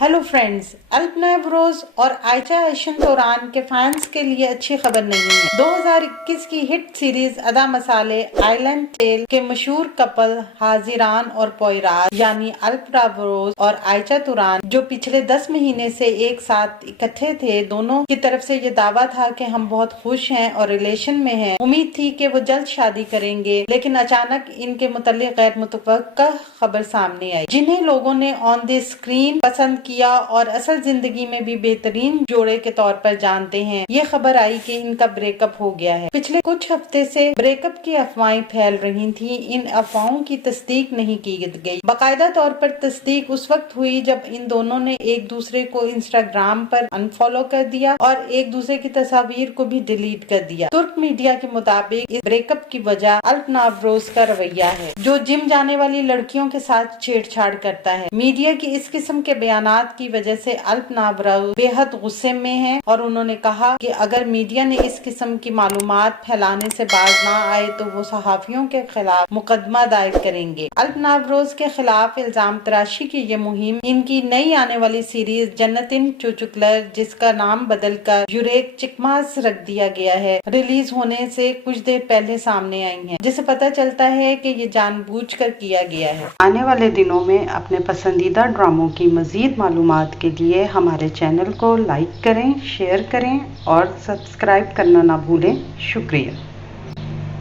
Hello friends, Alpana Afroz और आयशा अयशन तौरान के fans के लिए अच्छी खबर नहीं है। 2021 की हिट सीरीज अदा मसाले आइलैंड टेल के मशहूर कपल हाजिरान और पोयराज यानी अल्पना अफरोज और आयशा तुरान जो पिछले 10 महीने से एक साथ इकट्ठे थे, दोनों की तरफ से ये दावा था कि हम बहुत खुश हैं और रिलेशन में हैं। उम्मीद थी कि वो जल्द शादी करेंगे, लेकिन अचानक इनके मुताल्लिक गैर मुतवक्का खबर सामने आई। जिन्हें लोगों ने ऑन द स्क्रीन पसंद किया और असल जिंदगी में भी बेहतरीन जोड़े के तौर पर जानते हैं, ये खबर आई कि इनका ब्रेकअप हो गया है। पिछले कुछ हफ्ते से ब्रेकअप की अफवाहें फैल रही थी। इन अफवाहों की तस्दीक नहीं की गई। बाकायदा तौर पर तस्दीक उस वक्त हुई जब इन दोनों ने एक दूसरे को इंस्टाग्राम पर अनफॉलो कर दिया और एक दूसरे की तस्वीर को भी डिलीट कर दिया। तुर्क मीडिया के मुताबिक इस ब्रेकअप की वजह अल्पना अफरोज का रवैया है, जो जिम जाने वाली लड़कियों के साथ छेड़छाड़ करता है। मीडिया की इस किस्म के बयानात की वजह से अल्पना अफरोज बेहद गुस्से में हैं और उन्होंने कहा कि अगर मीडिया ने इस किस्म की मालूमात फैलाने से बाज ना आए तो वो सहाफियों के खिलाफ मुकदमा दायर करेंगे। अल्पना अफरोज के खिलाफ इल्जाम तराशी की ये मुहिम इनकी नई आने वाली सीरीज जन्नतिन चुचुकलर, जिसका नाम बदलकर युरेक चिकमास रख दिया गया है, रिलीज होने से कुछ देर पहले सामने आई है, जिसे पता चलता है कि ये जानबूझकर किया गया है। आने वाले दिनों में अपने पसंदीदा ड्रामों की मजीद मालूमात के लिए हमारे चैनल को लाइक करें, शेयर करें और सब्सक्राइब करना ना भूलें। शुक्रिया।